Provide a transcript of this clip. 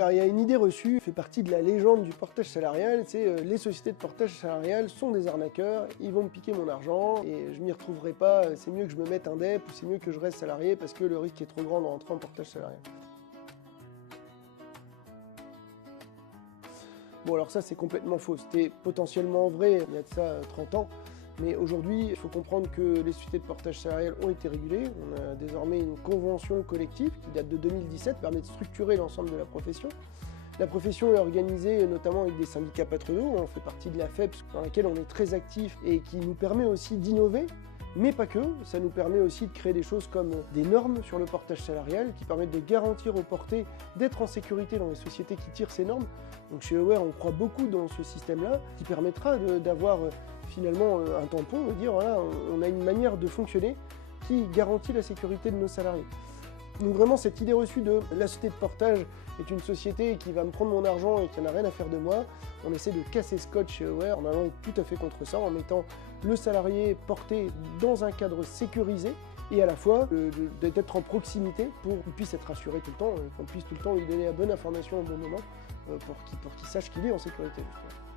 Alors il y a une idée reçue, qui fait partie de la légende du portage salarial, c'est les sociétés de portage salarial sont des arnaqueurs, ils vont me piquer mon argent et je m'y retrouverai pas, c'est mieux que je me mette indep ou c'est mieux que je reste salarié parce que le risque est trop grand de rentrer en portage salarial. Bon alors ça c'est complètement faux, c'était potentiellement vrai il y a de ça 30 ans. Mais aujourd'hui, il faut comprendre que les sociétés de portage salarial ont été régulées. On a désormais une convention collective qui date de 2017, qui permet de structurer l'ensemble de la profession. La profession est organisée notamment avec des syndicats patronaux. On fait partie de la FEPS, dans laquelle on est très actif et qui nous permet aussi d'innover. Mais pas que, ça nous permet aussi de créer des choses comme des normes sur le portage salarial qui permettent de garantir aux portés d'être en sécurité dans les sociétés qui tirent ces normes. Donc chez Aware, on croit beaucoup dans ce système-là qui permettra d'avoir finalement un tampon, de dire voilà, on a une manière de fonctionner qui garantit la sécurité de nos salariés. Donc vraiment cette idée reçue de la société de portage est une société qui va me prendre mon argent et qui n'a rien à faire de moi, on essaie de casser ce code chez Aware en allant tout à fait contre ça, en mettant le salarié porté dans un cadre sécurisé et à la fois d'être en proximité pour qu'il puisse être rassuré tout le temps, qu'on puisse tout le temps lui donner la bonne information au bon moment pour qu'il sache qu'il est en sécurité justement.